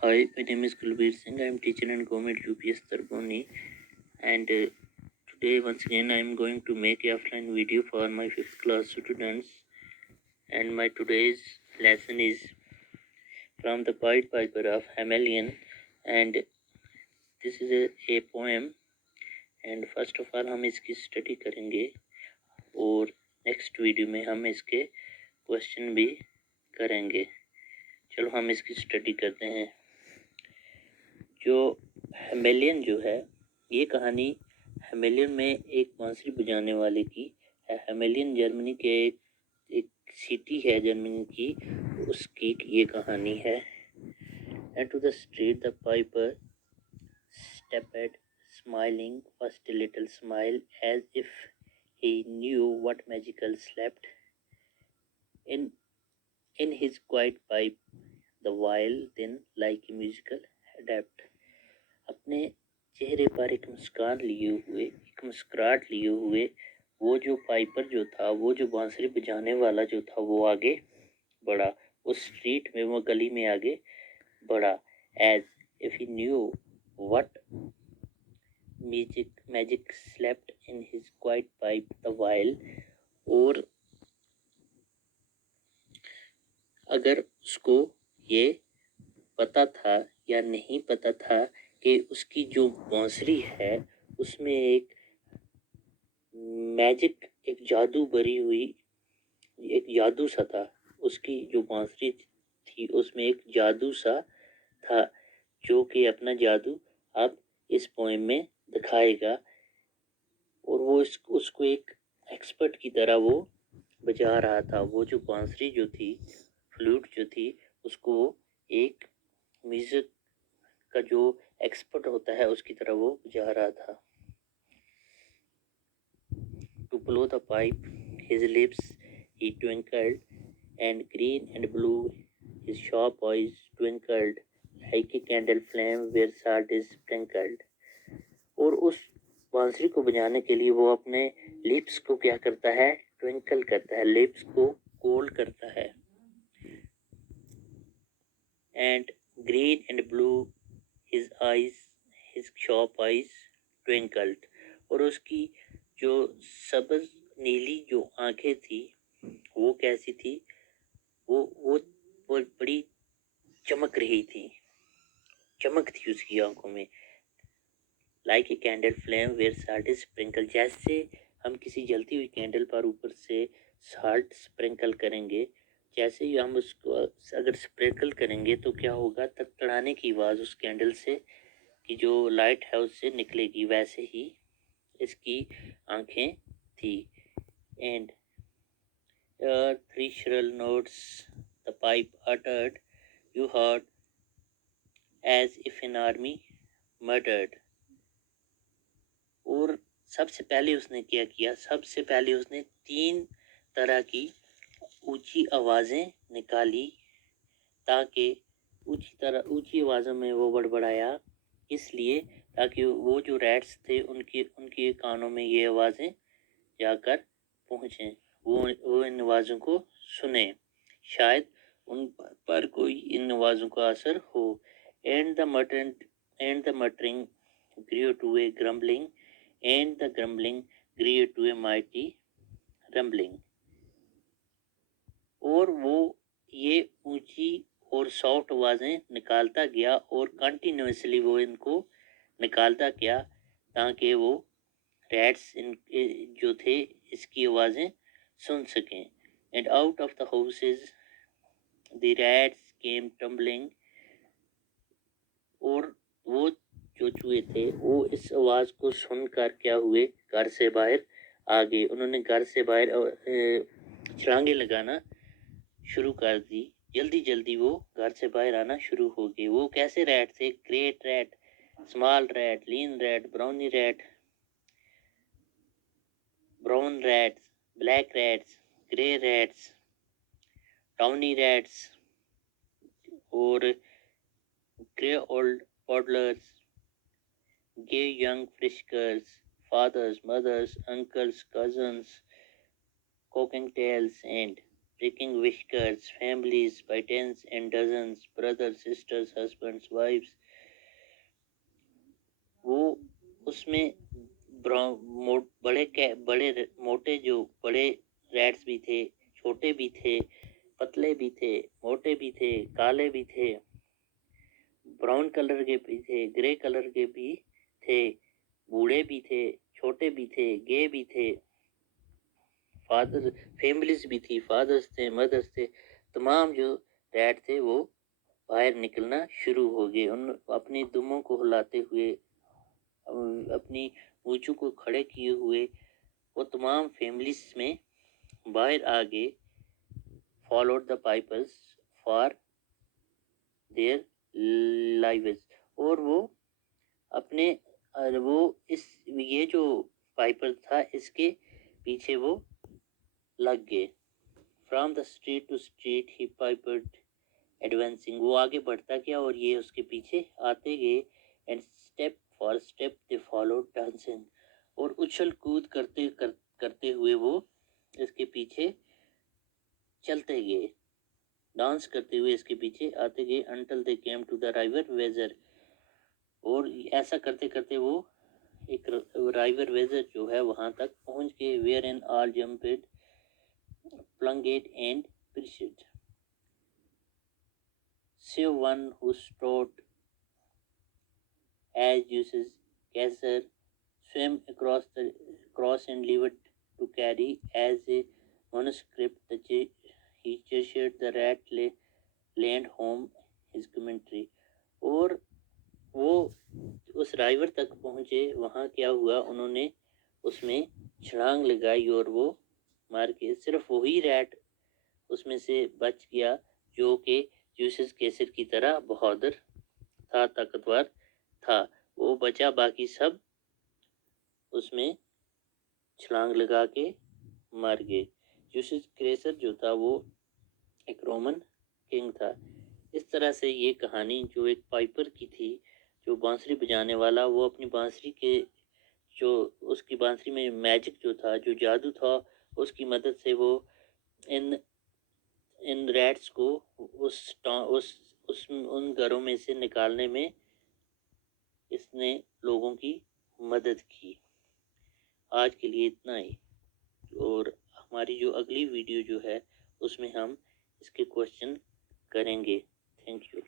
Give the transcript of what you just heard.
Hi, my name is Kulbir Singh. I am teacher in Government UPS Tarboni, and today once again I am going to make a offline video for my 5th class students. And my today's lesson is from the Pied Piper of Hamelin, and this is a poem. And first of all हम इसकी study करेंगे और next video में हम इसके question भी करेंगे. चलो हम इसकी स्टडी करते हैं. जो हेमेलियन जो है, ये कहानी हेमेलियन में एक बांसुरी बजाने वाले की है. हेमेलियन जर्मनी के एक सिटी है जर्मनी की, उसकी ये कहानी है. And to the street the piper stepped, smiling, first a little smile, as if he knew what magical slept in his quiet pipe, the while then like a musical adapt. अपने चेहरे पर एक मुस्कुराहट लिए हुए वो जो पाइपर जो था, वो जो बांसुरी बजाने वाला जो था, वो आगे बढ़ा. उस स्ट्रीट में, वो गली में आगे बढ़ा. As if he knew what magic slept in his quiet pipe the while. और अगर उसको ये पता था या नहीं पता था कि उसकी जो बांसुरी है उसमें एक मैजिक, एक जादू भरी हुई, एक जादू सा था. उसकी जो बांसुरी थी उसमें एक जादू सा था, जो कि अपना जादू अब इस पोएम में दिखाएगा. और वो उसको एक एक्सपर्ट की तरह वो बजा रहा था. वो जो बांसुरी जो थी, फ्लूट जो थी, उसको एक म्यूजिक का जो एक्सपर्ट होता है उसकी तरह वो बजा रहा था. To blow the pipe, his lips he twinkled, and green and blue his sharp eyes twinkled, like a candle flame where salt is sprinkled. और उस बांसुरी को बजाने के लिए वो अपने लिप्स को क्या करता है, ट्विंकल करता है, लिप्स को कोल्ड करता है. And green and blue his eyes, his sharp eyes twinkled. और उसकी जो सब्ज नीली जो आंखें थी, वो कैसी थी, वो बड़ी चमक रही थी, चमक थी उसकी आंखों में. Like a candle flame where salt is sprinkle, जैसे हम किसी जलती हुई कैंडल पर ऊपर से साल्ट स्प्रिंकल करेंगे, जैसे ही हम उसको अगर स्प्रिंकल करेंगे तो क्या होगा, तड़तड़ाने की आवाज़ उस कैंडल से की जो लाइट है उससे निकलेगी, वैसे ही इसकी आंखें थी. And three shrill notes the pipe uttered, you heard as if an army murdered. और सबसे पहले उसने क्या किया, सबसे पहले उसने 3 तरह की ऊंची आवाज़ें निकाली, ताकि ऊंची आवाज़ों में वो बड़बड़ाया, इसलिए ताकि वो जो रैट्स थे उनके कानों में ये आवाज़ें जाकर पहुँचें, वो इन आवाज़ों को सुने, शायद उन पर कोई इन आवाज़ों का असर हो. And the muttering grew to a grumbling, and the grumbling grew to a mighty rumbling. और वो ये ऊंची और सॉफ्ट आवाज़ें निकालता गया और कंटिन्यूसली वो इनको निकालता गया, ताकि वो रैट्स जो थे इसकी आवाज़ें सुन सकें. And out of the houses the rats came tumbling. और वो जो चूहे थे वो इस आवाज़ को सुनकर क्या हुए, घर से बाहर आ गए. उन्होंने घर से बाहर छलांगे लगाना शुरू कर दी. जल्दी जल्दी वो घर से बाहर आना शुरू हो गए. वो कैसे रैट थे, great rat, small rat, lean rat, brawny rat, brown rats, black rats, grey rats, tawny rats, और grey old toddlers, gay young friskers, fathers, mothers, uncles, cousins, cocking tails, and breaking whiskers, families by tens and dozens, brothers, sisters, husbands, wives. वो उसमें बड़े मोटे जो बड़े rats भी थे, छोटे भी थे, पतले भी थे, मोटे भी थे, काले भी थे, ब्राउन कलर के भी थे, ग्रे कलर के भी थे, बूढ़े भी थे, छोटे भी थे, गे भी थे, फादर फैमिलीज भी थी, फादर्स थे, मदर्स थे। तमाम जो रैट थे वो बाहर निकलना शुरू हो गए। उन अपनी दुमों को हिलाते हुए, अपनी मूंछों को खड़े किए हुए वो तमाम फैमिलीज में बाहर आ गए। Followed the pipers for their lives, और वो अपने वो इस ये जो पाइपर था इसके पीछे वो लग गए। From the street to street he piped advancing, वो आगे बढ़ता गया और ये उसके पीछे आते गए। And step for step they followed dancing, और उछल कूद करते हुए वो इसके पीछे चलते गए, डांस करते हुए इसके पीछे आते गए। Until they came to the river Weser, और ऐसा करते करते वो एक राइवर वेजर जो है वहां तक पहुंच गए। Wherein all jumped plunged and perished. Save one who strode as Zeus's Caesar swam across and lived to carry as a manuscript he cherished the rat land home his commentary. और वो उस राइवर तक पहुंचे, वहां क्या हुआ, उन्होंने उसमें छलांग लगाई और वो मार के सिर्फ वही रैट उसमें से बच गया जो कि यूसुस केसर की तरह बहादुर था, ताकतवर था। वो बचा, बाकी सब उसमें छलांग लगा के मर गए। यूसुस केसर जो था वो एक रोमन किंग था। इस तरह से ये कहानी जो एक पाइपर की थी, जो बांसुरी बजाने वाला, वो अपनी बांसुरी के जो उसकी बांसुरी में मैजिक जो था, जो जादू था, उसकी मदद से वो इन रैट्स को उस उन घरों में से निकालने में इसने लोगों की मदद की। आज के लिए इतना ही, और हमारी जो अगली वीडियो जो है उसमें हम इसके क्वेश्चन करेंगे। Thank you.